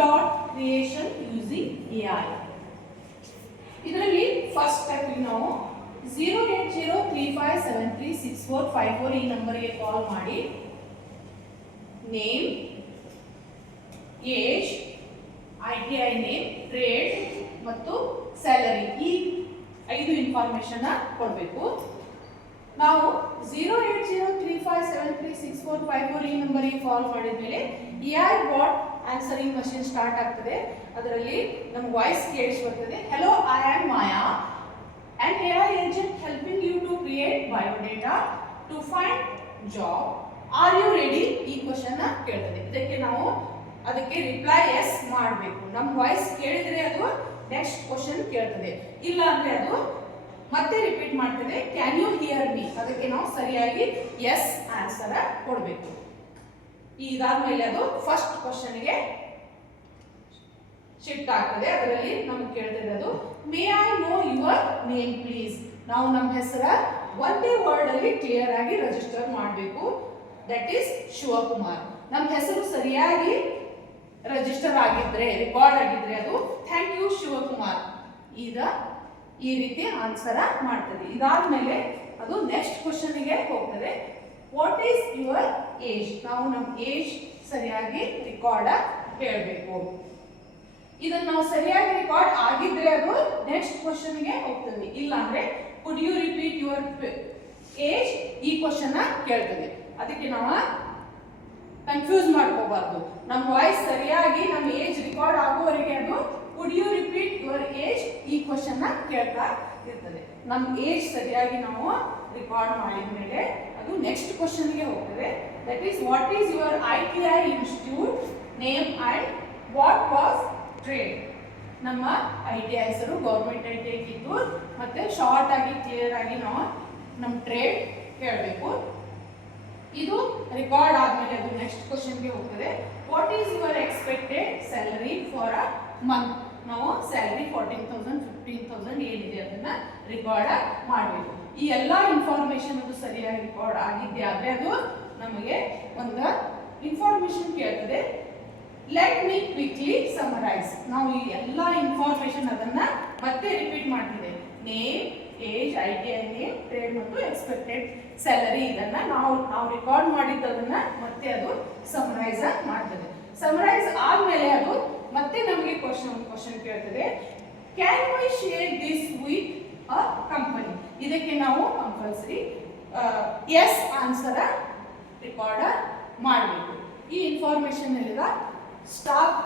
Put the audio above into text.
dot creation using AI. ಇದರಲ್ಲಿ first step ನಾವು 08035736454 ಈ ನಂಬರ್ಗೆ ಕಾಲ್ ಮಾಡಿ name, age, ITI name, trade ಮತ್ತು ಸ್ಯಾಲರಿ ಈ 5 ಇನ್ಫಾರ್ಮೇಶನ್ ಕೊಡಬೇಕು. ನಾವು 08035736454 ಈ ನಂಬರಿಗೆ ಕಾಲ್ ಮಾಡಿದ ಮೇಲೆ AI bot answering machine start ಆಗ್ತದೆ. ಅದರಲ್ಲಿ ನಮ್ಮ ವಾಯ್ಸ್ ಕೇಳಿಸಿ ಬರ್ತದೆ. Hello, I am Maya and AI agent helping you to create biodata to find job. Are you ready? ಈ ಕ್ವೆಶ್ಚನ್ ಕೇಳ್ತದೆ. ಇದಕ್ಕೆ ನಾವು ಅದಕ್ಕೆ ರಿಪ್ಲೈ ಎಸ್ ಮಾಡಬೇಕು. ನಮ್ಮ ವಾಯ್ಸ್ ಕೇಳಿದ್ರೆ ಅದು ನೆಕ್ಸ್ಟ್ ಕ್ವೆಶ್ಚನ್ ಕೇಳ್ತದೆ, ಇಲ್ಲ ಅಂದ್ರೆ ಅದು ಮತ್ತೆ ರಿಪೀಟ್ ಮಾಡ್ತದೆ. Can you hear me? ಅದಕ್ಕೆ ನಾವು ಸರಿಯಾಗಿ ಎಸ್ ಆನ್ಸರ್ ಕೊಡಬೇಕು. ಇದಾದ್ಮೇಲೆ ಅದು ಫಸ್ಟ್ ಕ್ವೆಶ್ಚನ್ಗೆ ಶಿಫ್ಟ್ ಆಗ್ತದೆ. ಅದರಲ್ಲಿ ನಮ್ಗೆ ಕೇಳ್ತಿರೋದು may I know your name please. ನಾವು ನಮ್ಮ ಹೆಸರ ಒಂದೇ ವರ್ಡ್ ಅಲ್ಲಿ ಕ್ಲಿಯರ್ ಆಗಿ ರಿಜಿಸ್ಟರ್ ಮಾಡಬೇಕು. That is Shivakumar. ನಮ್ಮ ಹೆಸರು ಸರಿಯಾಗಿ ರಿಜಿಸ್ಟರ್ ಆಗಿದ್ರೆ, ರೆಕಾರ್ಡ್ ಆಗಿದ್ರೆ ಅದು ಥ್ಯಾಂಕ್ ಯು ಶಿವಕುಮಾರ್ ಈ ರೀತಿ ಆನ್ಸರ್ ಮಾಡ್ತದೆ. ಇದಾದ್ಮೇಲೆ ಅದು ನೆಕ್ಸ್ಟ್ ಕ್ವಶನ್ಗೆ ಹೋಗ್ತದೆ. What is your age? ನಾವು ನಮ್ಮ ಏಜ್ ಸರಿಯಾಗಿ ರೆಕಾರ್ಡ್ ಹೇಳಬೇಕು. ಇದನ್ನ ನಾವು ಸರಿಯಾಗಿ ರೆಕಾರ್ಡ್ ಆಗಿದ್ರೆ ಅದು ನೆಕ್ಸ್ಟ್ ಕ್ವಶನ್ಗೆ ಹೋಗ್ತದೆ. ಇಲ್ಲ ಅಂದ್ರೆ could you repeat your age ಈ ಕ್ವಶನ್ ಕೇಳ್ತದೆ. ಅದಕ್ಕೆ ನಾವು ಕನ್ಫ್ಯೂಸ್ ಮಾಡ್ಕೋಬಾರ್ದು. ನಮ್ಮ ವಾಯ್ಸ್ ಸರಿಯಾಗಿ ನಮ್ಮ ಏಜ್ ರೆಕಾರ್ಡ್ ಆಗುವವರೆಗೆ ಅದು could you repeat your age ಈ ಕ್ವಶನ್ ಕೇಳ್ತಾ ಇರ್ತದೆ. ನಮ್ಮ ಏಜ್ ಸರಿಯಾಗಿ ನಾವು ರೆಕಾರ್ಡ್ ಮಾಡಿದ ಮೇಲೆ ಅದು ನೆಕ್ಸ್ಟ್ ಕ್ವಶನ್ಗೆ ಹೋಗ್ತದೆ. That is what is your ITI institute name and what was trade? ನಮ್ಮ ITI ಹೆಸರು ಗೌರ್ಮೆಂಟ್ ITI ಕಿತ್ತೂರು. ಮತ್ತೆ ಶಾರ್ಟ್ ಆಗಿ ಕ್ಲಿಯರ್ ಆಗಿ ನಾವು ನಮ್ಮ ಟ್ರೇಡ್ ಹೇಳಬೇಕು. ಇದು ರೆಕಾರ್ಡ್ ಆದ್ಮೇಲೆ ಅದು ನೆಕ್ಸ್ಟ್ ಕ್ವಶನ್ಗೆ ಹೋಗ್ತದೆ. What is your expected salary for a month? ನಾವು ಸ್ಯಾಲರಿ 14,000 15,000 ಏನಿದೆ ಅದನ್ನ ರೆಕಾರ್ಡ್ ಮಾಡಬೇಕು. ಈ ಎಲ್ಲಾ ಇನ್ಫಾರ್ಮೇಶನ್ ಅದು ಸರಿಯಾಗಿ ರೆಕಾರ್ಡ್ ಆಗಿದ್ದೆ ಆದ್ರೆ ಅದು ನಮಗೆ ಒಂದು ಇನ್ಫಾರ್ಮೇಶನ್ ಕೇಳ್ತದೆ. Let me quickly summarise. ನಾವು ಈ ಎಲ್ಲ ಇನ್ಫಾರ್ಮೇಶನ್ ಅದನ್ನ ಮತ್ತೆ ರಿಪೀಟ್ ಮಾಡ್ತಿದ್ದೇವೆ. Name, age, ITI name, trade ಮತ್ತು ಎಕ್ಸ್ಪೆಕ್ಟೆಡ್ ಸ್ಯಾಲರಿ ಇದನ್ನ ನಾವು ರೆಕಾರ್ಡ್ ಮಾಡಿದ್ದದನ್ನ ಮತ್ತೆ ಅದು ಸಮರೈಸ್ ಮಾಡ್ತದೆ. ಸಮರೈಸ್ ಆದ್ಮೇಲೆ ಅದು ಮತ್ತೆ ನಮಗೆ ಕ್ವಶನ್ ಕೇಳ್ತದೆ. Can we share this with a company? ಇದಕ್ಕೆ ನಾವು ಕಂಪಲ್ಸರಿ ಎಸ್ ಆನ್ಸರ್ ರೆಕಾರ್ಡ್ ಮಾಡಬೇಕು. ಈ ಇನ್ಫಾರ್ಮೇಶನ್ ಎಲ್ಲ ಸ್ಟಾಪ್